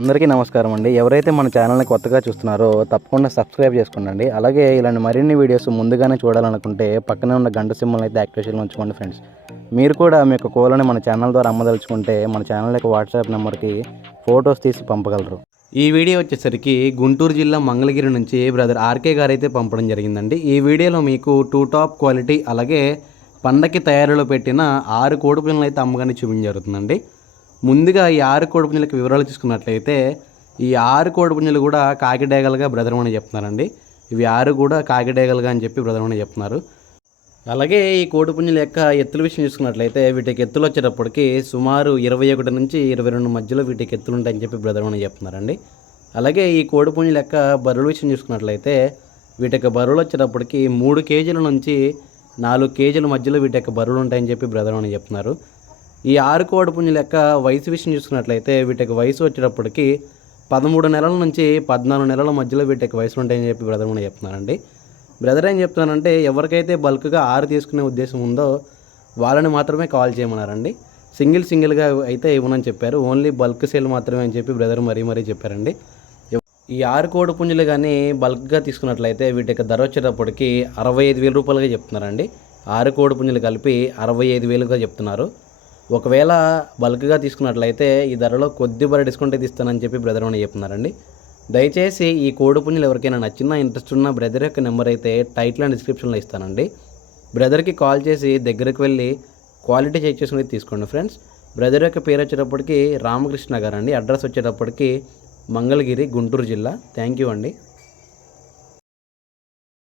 అందరికీ నమస్కారం అండి. ఎవరైతే మన ఛానల్ని కొత్తగా చూస్తున్నారో తప్పకుండా సబ్స్క్రైబ్ చేసుకోండి అలాగే ఇలాంటి మరిన్ని వీడియోస్ ముందుగానే చూడాలనుకుంటే పక్కనే ఉన్న గంట సింబల్ అయితే యాక్టివేషన్లో ఉంచుకోండి ఫ్రెండ్స్. మీరు కూడా మీ యొక్క కోళ్ళని మన ఛానల్ ద్వారా అమ్మదలుచుకుంటే మన ఛానల్ యొక్క వాట్సాప్ నెంబర్కి ఫొటోస్ తీసి పంపగలరు. ఈ వీడియో వచ్చేసరికి గుంటూరు జిల్లా మంగళగిరి నుంచి బ్రదర్ ఆర్కే గారు అయితే పంపడం జరిగిందండి. ఈ వీడియోలో మీకు టూ టాప్ క్వాలిటీ అలాగే పండకి తయారీలో పెట్టిన ఆరు కోడి పిల్లలు అయితే అమ్మగానే చూపించ జరుగుతుందండి. ముందుగా ఈ ఆరు కోడి పుంజులకి వివరాలు తీసుకున్నట్లయితే ఈ ఆరు కోడి పుంజులు కూడా కాకిడేగలుగా బ్రదర్ అని చెప్తున్నారండి. ఇవి ఆరు కూడా కాకిడేగలుగా అని చెప్పి బ్రదర్ అని చెప్తున్నారు. అలాగే ఈ కోడి పుంజుల యొక్క ఎత్తుల విషయం చూసుకున్నట్లయితే వీటికి ఎత్తులు వచ్చేటప్పటికి సుమారు ఇరవై ఒకటి నుంచి ఇరవై రెండు మధ్యలో వీటికి ఎత్తులు ఉంటాయని చెప్పి బ్రదర్ అని చెప్తున్నారండి. అలాగే ఈ కోడి పుంజుల యొక్క బరువుల విషయం చూసుకున్నట్లయితే వీటి యొక్క బరువులు వచ్చేటప్పటికి మూడు కేజీల నుంచి నాలుగు కేజీల మధ్యలో వీటి యొక్క బరువులు ఉంటాయని చెప్పి బ్రదర్ అని చెప్తున్నారు. ఈ ఆరు కోడి పుంజుల యొక్క వయసు విషయం చూసుకున్నట్లయితే వీటికి వయసు వచ్చేటప్పటికి పదమూడు నెలల నుంచి పద్నాలుగు నెలల మధ్యలో వీటికి వయసు ఉంటాయని చెప్పి బ్రదర్ అని చెప్తున్నారండి. బ్రదర్ ఏం చెప్తున్నానంటే ఎవరికైతే బల్క్గా ఆరు తీసుకునే ఉద్దేశం ఉందో వాళ్ళని మాత్రమే కాల్ చేయమన్నారండి. సింగిల్ సింగిల్గా అయితే ఇవ్వనని చెప్పారు. ఓన్లీ బల్క్ సేల్ మాత్రమే అని చెప్పి బ్రదర్ మరీ మరీ చెప్పారండి. ఈ ఆరు కోడి పుంజులు కానీ బల్క్గా తీసుకున్నట్లయితే వీటి యొక్క ధర వచ్చేటప్పటికి అరవై ఐదు వేల రూపాయలుగా చెప్తున్నారండి. ఆరు కోడి పుంజులు కలిపి అరవై ఐదు వేలుగా చెప్తున్నారు. ఒకవేళ బల్క్గా తీసుకున్నట్లయితే ఈ ధరలో కొద్దిగా డిస్కౌంట్ అయితే ఇస్తానని చెప్పి బ్రదర్ అని చెప్తున్నారండి. దయచేసి ఈ కోడి పుంజులు ఎవరికైనా నచ్చినా ఇంట్రెస్ట్ ఉన్న బ్రదర్ యొక్క నెంబర్ అయితే టైటిల్ అండ్ డిస్క్రిప్షన్లో ఇస్తానండి. బ్రదర్కి కాల్ చేసి దగ్గరికి వెళ్ళి క్వాలిటీ చెక్ చేసుకుని తీసుకోండి ఫ్రెండ్స్. బ్రదర్ యొక్క పేరు వచ్చేటప్పటికి రామకృష్ణ గారు అండి అడ్రస్ వచ్చేటప్పటికి మంగళగిరి గుంటూరు జిల్లా. థ్యాంక్ యూ అండి.